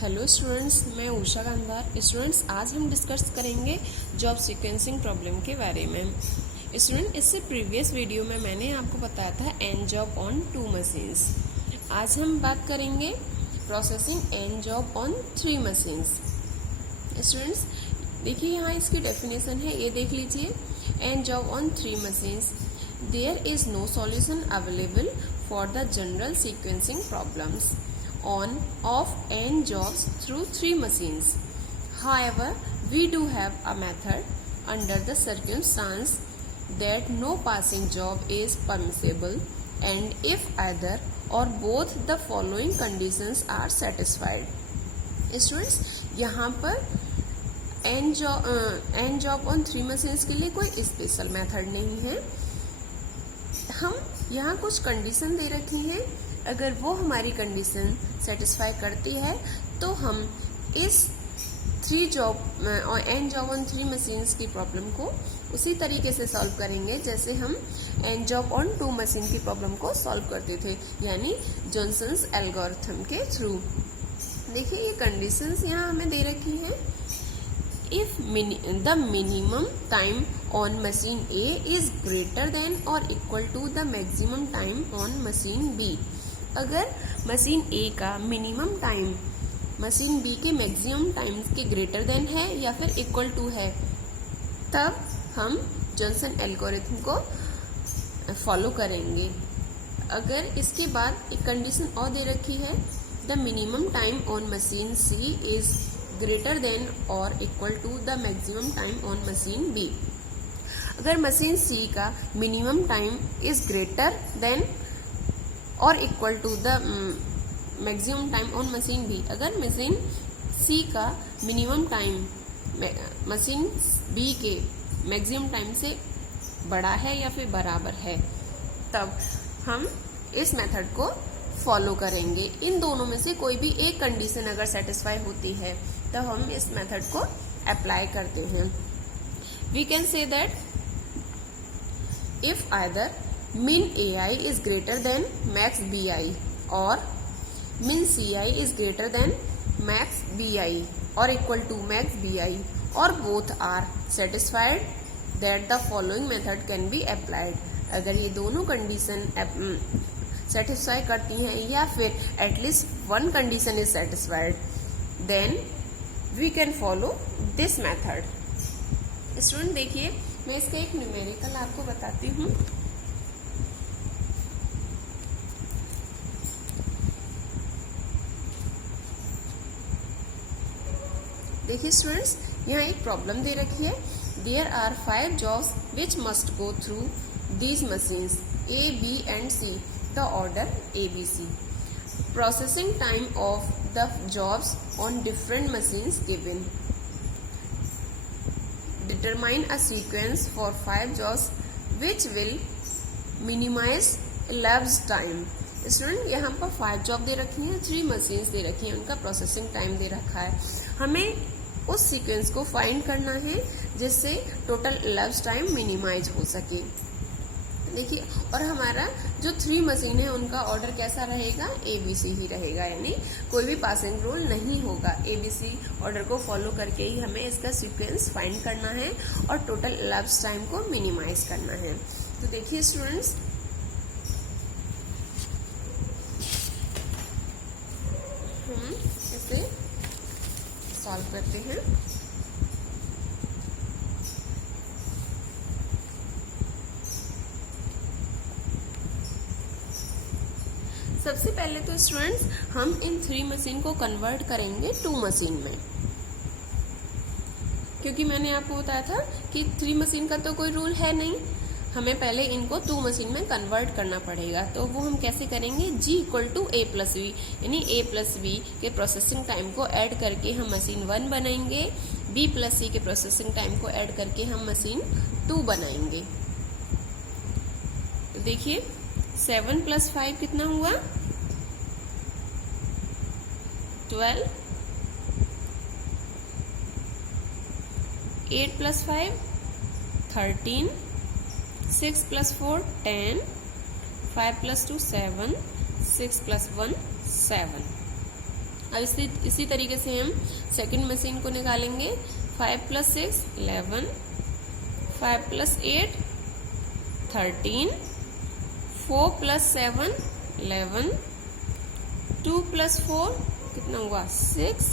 Hello students, मैं Usha Gandhara. Students, आज हम डिस्कस करेंगे जॉब सीक्वेंसिंग प्रॉब्लम के बारे में। स्टूडेंट, इससे प्रीवियस वीडियो में मैंने आपको बताया था एन जॉब ऑन 2 मशीन्स। आज हम बात करेंगे processing n job on 3 machines. Students, देखिए यहाँ इसकी डेफिनेशन है, ये देख लीजिए। N job on 3 machines, there is no solution available for the general sequencing problems on of n jobs through 3 machines. However, we do have a method under the circumstance that no passing job is permissible and if either or both the following conditions are satisfied. Students, यहाँ पर n job on 3 machines के लिए कोई special method नहीं है। हम यहाँ कुछ कंडीशन दे रखी हैं, अगर वो हमारी कंडीशन सेटिस्फाई करती है तो हम इस एन जॉब ऑन 3 मशीन्स की प्रॉब्लम को उसी तरीके से सॉल्व करेंगे जैसे हम एन जॉब ऑन 2 मशीन की प्रॉब्लम को सॉल्व करते थे, यानी जॉनसन्स एल्गोरिथम के थ्रू। देखिए ये कंडीशंस यहाँ हमें दे रखी हैं। If the minimum time on machine A is greater than or equal to the maximum time on machine B, अगर मशीन A का मिनिमम टाइम मशीन B के मैक्सिमम टाइम के ग्रेटर देन है या फिर इक्वल टू है, तब हम जॉनसन एल्गोरिथम को फॉलो करेंगे। अगर इसके बाद एक कंडीशन और दे रखी है, the minimum time on machine C is greater than और equal to the maximum time on machine B, अगर मशीन C का minimum time is greater than और equal to the maximum time on machine B, अगर machine C का minimum time machine B के maximum time से बड़ा है या फिर बराबर है, तब हम इस मेथड को फॉलो करेंगे। इन दोनों में से कोई भी एक कंडीशन अगर सेटिस्फाई होती है तो हम इस मेथड को अप्लाई करते हैं। We can say that if either min AI is greater than max BI or min CI is greater than max BI or equal to max BI or both are satisfied that the following method can be applied. अगर ये दोनों condition satisfy करती हैं या फिर at least one condition is satisfied, then we can follow this method. Student देखिए, मैं इसका एक न्यूमेरिकल आपको बताती हूँ। देखिए स्टूडेंट्स, यहाँ एक प्रॉब्लम दे रखी है। There are 5 jobs which must go through these machines A, B and C, the order ABC. Processing time of the jobs on different machines given. Determine a sequence for 5 jobs which will minimize elapsed time. Student, यहाँ पर 5 job दे रखी हैं, 3 machines दे रखी हैं, उनका processing time दे रखा है। हमें उस सीक्वेंस को फाइंड करना है जिससे टोटल elapsed टाइम मिनिमाइज हो सके। देखिए, और हमारा जो 3 मशीन है उनका ऑर्डर कैसा रहेगा, ABC ही रहेगा, यानी कोई भी पासिंग रूल नहीं होगा। ABC ऑर्डर को फॉलो करके ही हमें इसका सीक्वेंस फाइंड करना है और टोटल elapsed टाइम को मिनिमाइज करना है। तो देखिए स्टूडेंट्स, हम इसे सॉल्व करते हैं। सबसे पहले तो स्टूडेंट्स हम इन 3 मशीन को कन्वर्ट करेंगे 2 मशीन में, क्योंकि मैंने आपको बताया था कि 3 मशीन का तो कोई रूल है नहीं, हमें पहले इनको 2 मशीन में कन्वर्ट करना पड़ेगा। तो वो हम कैसे करेंगे, G equal to A plus V, यानी A प्लस V के प्रोसेसिंग टाइम को ऐड करके हम मशीन 1 बनाएंगे, B प्लस C के प्रोसेसिंग टाइम को ऐड करके हम मशीन 2 बनाएंगे। तो देखिए 7 प्लस 5 कितना हुआ, 12, 8 प्लस 5 13, 6 प्लस 4 10, 5 प्लस 2 7, 6 प्लस 1 7। अब इसी तरीके से हम सेकंड मशीन को निकालेंगे। 5 + 6 11, 5 + 8 13, 4 + 7 11, 2 + 4 कितना हुआ 6,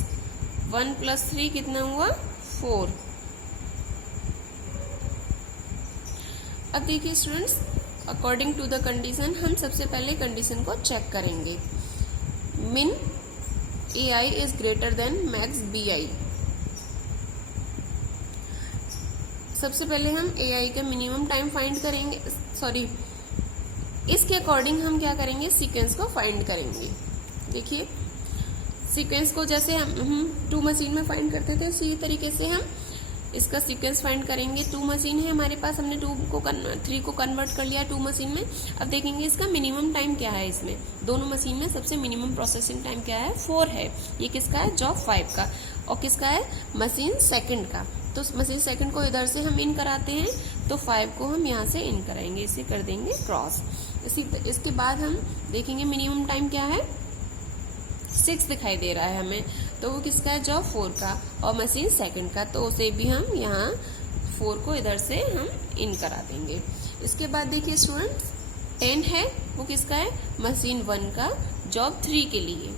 1 + 3 कितना हुआ 4। अब देखिए students, according to the condition हम सबसे पहले कंडीशन को चेक करेंगे। Min AI is greater than max BI। सबसे पहले हम AI का मिनिमम टाइम फाइंड करेंगे, सॉरी इसके अकॉर्डिंग हम क्या करेंगे, सीक्वेंस को फाइंड करेंगे। देखिए सीक्वेंस को जैसे हम 2 मशीन में फाइंड करते थे उसी तरीके से हम इसका सीक्वेंस फाइंड करेंगे। 2 मशीन है हमारे पास, हमने 3 को कन्वर्ट कर लिया 2 मशीन में। अब देखेंगे इसका मिनिमम टाइम क्या है। इसमें दोनों मशीन में सबसे मिनिमम प्रोसेसिंग टाइम क्या है 4 है। ये किसका है, जॉब 5 का, और किसका है, मशीन सेकंड का। तो मशीन सेकंड को इधर से हम इन कराते हैं तो 5 को हम यहाँ से इन कराएंगे, इसे कर देंगे क्रॉस। इसके बाद हम देखेंगे मिनिमम टाइम क्या है, 6 दिखाई दे रहा है हमें, तो वो किसका है, जॉब 4 का और मशीन सेकंड का, तो उसे भी हम यहाँ 4 को इधर से हम इन करा देंगे। इसके बाद देखिए स्टूडेंट्स 10 है, वो किसका है, मशीन 1 का, जॉब 3 के लिए।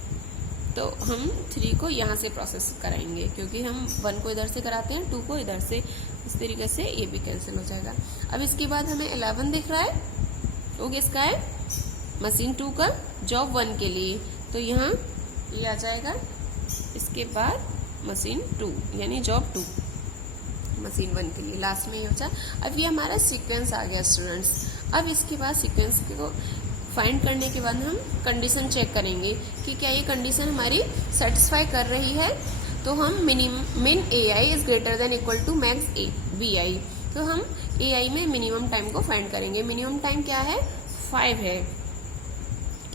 तो हम 3 को यहाँ से प्रोसेस कराएंगे क्योंकि हम 1 को इधर से कराते हैं, 2 को इधर से, इस तरीके से ये भी कैंसिल हो जाएगा। अब इसके बाद हमें 11 दिख रहा है, वो किसका है, मशीन 2 का, जॉब 1 के लिए, तो यहाँ ये आ जाएगा। इसके बाद मशीन 2 यानी जॉब 2 मशीन 1 के लिए, लास्ट में ये हो जाए। अब ये हमारा सीक्वेंस आ गया स्टूडेंट्स। अब इसके बाद सीक्वेंस को फाइंड करने के बाद हम कंडीशन चेक करेंगे कि क्या ये कंडीशन हमारी सेटिस्फाई कर रही है। तो हम min AI is greater than equal to max BI, तो हम AI में मिनिमम टाइम को फाइंड करेंगे। मिनिमम टाइम क्या है, 5 है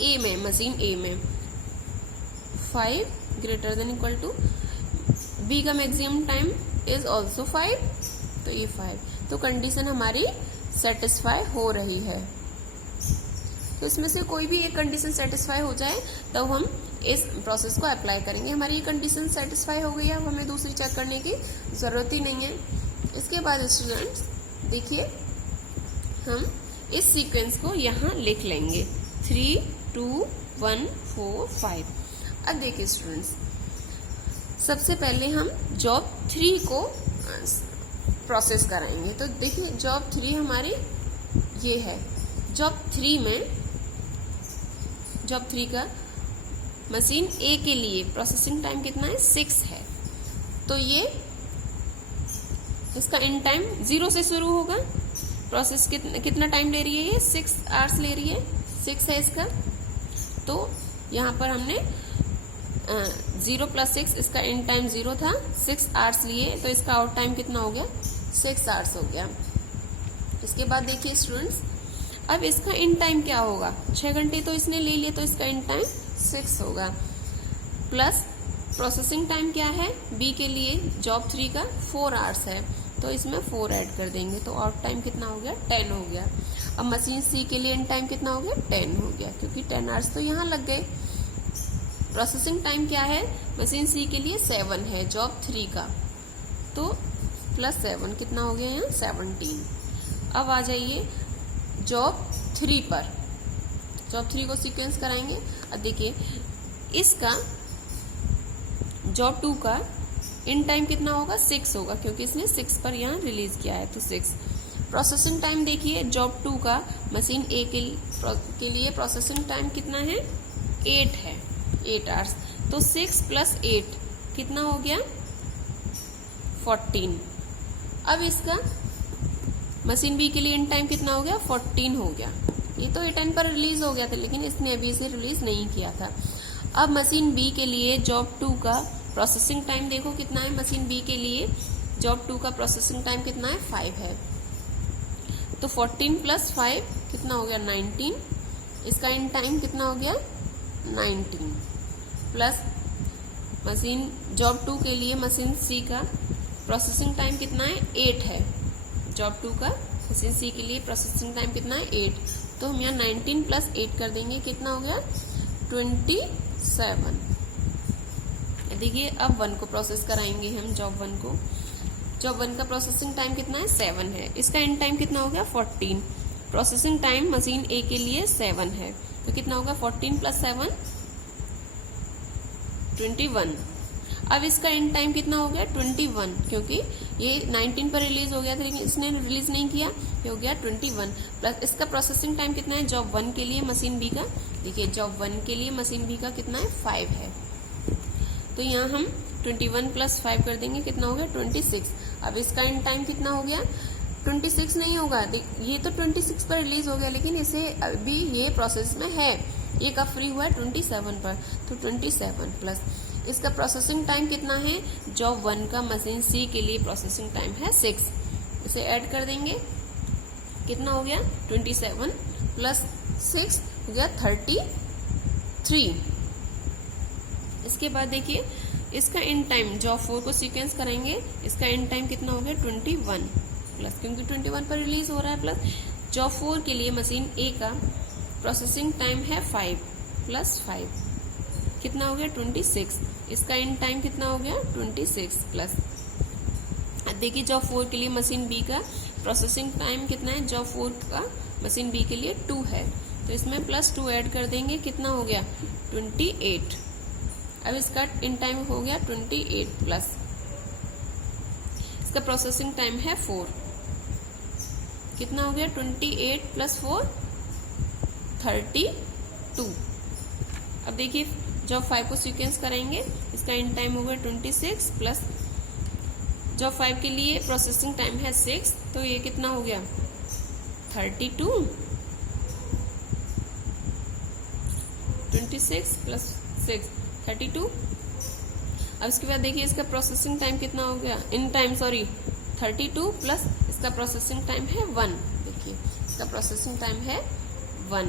A में, मशीन A में 5 greater than equal to, B का मैक्सिमम टाइम इज ऑल्सो 5, तो ये 5, तो कंडीशन हमारी सेटिस्फाई हो रही है। तो इसमें से कोई भी एक कंडीशन सेटिस्फाई हो जाए तो हम इस प्रोसेस को अप्लाई करेंगे। हमारी ये कंडीशन सेटिस्फाई हो गई है, हमें दूसरी चेक करने की जरूरत ही नहीं है। इसके बाद स्टूडेंट्स देखिए हम इस सीक्वेंस को यहाँ लिख लेंगे 3 2 1 4 5। अब देखिए स्टूडेंट्स, सबसे पहले हम जॉब 3 को प्रोसेस कराएंगे। तो देखिए जॉब 3 हमारी ये है। जॉब 3 में, जॉब 3 का मशीन A के लिए प्रोसेसिंग टाइम कितना है, 6 है। तो ये इसका एंड टाइम 0 से शुरू होगा। प्रोसेस कितना टाइम ले रही है, ये 6 आवर्स ले रही है, 6 है इसका। तो यहाँ पर हमने 0 + 6, इसका एंड टाइम 0 था, 6 आवर्स लिए, तो इसका आउट टाइम कितना हो गया, 6 आवर्स हो गया। इसके बाद देखिए स्टूडेंट्स, अब इसका इन टाइम क्या होगा, 6 घंटे तो इसने ले लिए, तो इसका इन टाइम 6 होगा, प्लस प्रोसेसिंग टाइम क्या है B के लिए, जॉब 3 का 4 आवर्स है, तो इसमें 4 ऐड कर देंगे, तो आउट टाइम कितना हो गया, 10 हो गया। अब मशीन C के लिए इन टाइम कितना हो गया, 10 हो गया, क्योंकि 10 आवर्स तो यहाँ लग गए। प्रोसेसिंग टाइम क्या है, मशीन C के लिए 7 है, जॉब 3 का, तो प्लस 7 कितना हो गया यहाँ, 17। अब आ जाइए जॉब 3 पर, जॉब 3 को सीक्वेंस कराएंगे। अब देखिए इसका जॉब 2 का इन टाइम कितना होगा, 6 होगा, क्योंकि इसने 6 पर यहाँ रिलीज किया है, तो 6। प्रोसेसिंग टाइम देखिए जॉब 2 का मशीन A के लिए प्रोसेसिंग टाइम कितना है, 8 है, 8 आवर्स, तो 6 + 8 कितना हो गया, 14। अब इसका मशीन B के लिए इन टाइम कितना हो गया, 14 हो गया। ये तो 10 पर रिलीज हो गया था, लेकिन इसने अभी इसे रिलीज नहीं किया था। अब मशीन B के लिए जॉब 2 का प्रोसेसिंग टाइम देखो कितना है, मशीन B के लिए जॉब 2 का प्रोसेसिंग टाइम कितना है, 5 है, तो 14 + 5 कितना हो गया, 19। इसका इन टाइम कितना हो गया, 19, प्लस मशीन जॉब 2 के लिए मशीन C का प्रोसेसिंग टाइम कितना है, 8 है, जॉब 2 का मशीन C के लिए प्रोसेसिंग टाइम कितना है, 8, तो हम यहाँ 19 + 8 कर देंगे, कितना हो गया, 27। देखिए अब 1 को प्रोसेस कराएंगे हम, जॉब 1 को। जॉब 1 का प्रोसेसिंग टाइम कितना है, 7 है। इसका एंड टाइम कितना हो गया, 14। प्रोसेसिंग टाइम मशीन ए के लिए 7 है, तो कितना होगा 14 + 7 21। अब इसका एंड टाइम कितना हो गया, 21, क्योंकि ये 19 पर रिलीज हो गया था लेकिन इसने रिलीज नहीं किया, ये हो गया 21। प्लस इसका प्रोसेसिंग टाइम कितना है जॉब 1 के लिए मशीन बी का। देखिए जॉब 1 के लिए मशीन बी का कितना है, 5 है। तो यहाँ हम 21 + 5 कर देंगे, कितना हो गया 26। अब इसका एंड टाइम कितना हो गया, 26 नहीं होगा, ये तो 26 पर रिलीज हो गया लेकिन इसे अभी ये प्रोसेस में है। ये कब फ्री हुआ है, 27 पर, तो 27 प्लस इसका प्रोसेसिंग टाइम कितना है, जॉब 1 का मशीन सी के लिए प्रोसेसिंग टाइम है 6। इसे ऐड कर देंगे, कितना हो गया 27 + 6 हो गया 33। इसके बाद देखिए इसका एंड टाइम जॉब 4 को सीक्वेंस करेंगे, इसका एंड टाइम कितना हो गया 21 प्लस, क्योंकि 21 पर रिलीज हो रहा है, प्लस जॉब 4 के लिए मशीन ए का प्रोसेसिंग टाइम है 5 + 5 कितना हो गया 26। इसका एंड टाइम कितना हो गया 26 प्लस। देखिए जॉब 4 के लिए मशीन बी का प्रोसेसिंग टाइम कितना है, जॉब 4 का मशीन बी के लिए 2 है, तो इसमें +2 ऐड कर देंगे, कितना हो गया 28। अब इसका इन टाइम हो गया 28 प्लस इसका प्रोसेसिंग टाइम है 4, कितना हो गया 28 + 4 32। अब देखिए जॉब 5 को सीक्वेंस करेंगे, इसका इन टाइम हो गया 26 प्लस जॉब 5 के लिए प्रोसेसिंग टाइम है 6, तो ये कितना हो गया 32। 26 + 6 32। अब इसके बाद देखिए इसका प्रोसेसिंग टाइम कितना हो गया, इन टाइम सॉरी 32 प्लस इसका प्रोसेसिंग टाइम है 1। देखिए इसका प्रोसेसिंग टाइम है 1,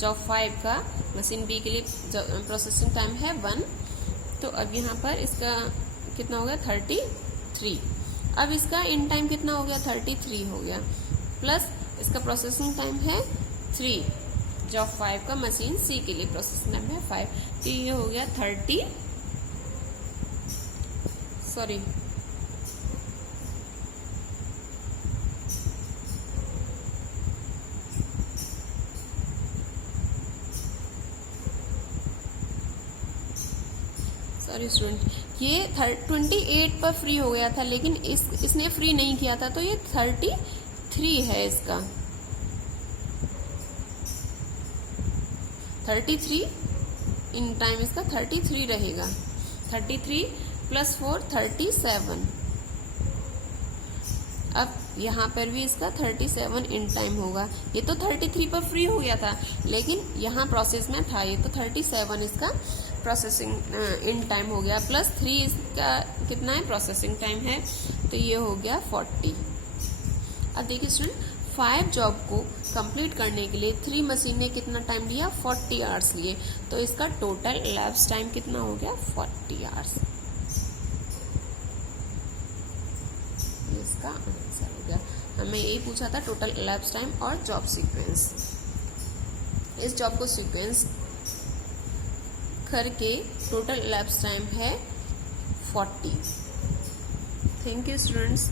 जॉब 5 का मशीन बी के लिए प्रोसेसिंग टाइम है 1। तो अब यहाँ पर इसका कितना हो गया 33। अब इसका इन टाइम कितना हो गया 33 हो गया, प्लस इसका प्रोसेसिंग टाइम है 3, जॉब 5 का मशीन सी के लिए प्रोसेसिंग टाइम है 5, तो ये हो गया 28 पर फ्री हो गया था लेकिन इसने फ्री नहीं किया था, तो ये 33 है। इसका 33 इन टाइम इसका 33 रहेगा, 33 + 4 37। अब यहाँ पर भी इसका 37 इन टाइम होगा। ये तो 33 पर फ्री हो गया था लेकिन यहाँ प्रोसेस में था, ये तो 37 इसका प्रोसेसिंग इन टाइम हो गया, प्लस 3 इसका कितना है प्रोसेसिंग टाइम है, तो ये हो गया 40। अब देखिए स्टूडेंट 5 जॉब को कंप्लीट करने के लिए 3 मशीन ने कितना टाइम लिया, 40 आवर्स लिए, तो इसका टोटल elapsed टाइम कितना हो गया 40 आवर्स। इसका आंसर हो गया। हमें यही पूछा था टोटल elapsed टाइम और जॉब सीक्वेंस। इस जॉब को सीक्वेंस करके टोटल elapsed टाइम है 40। Thank you students.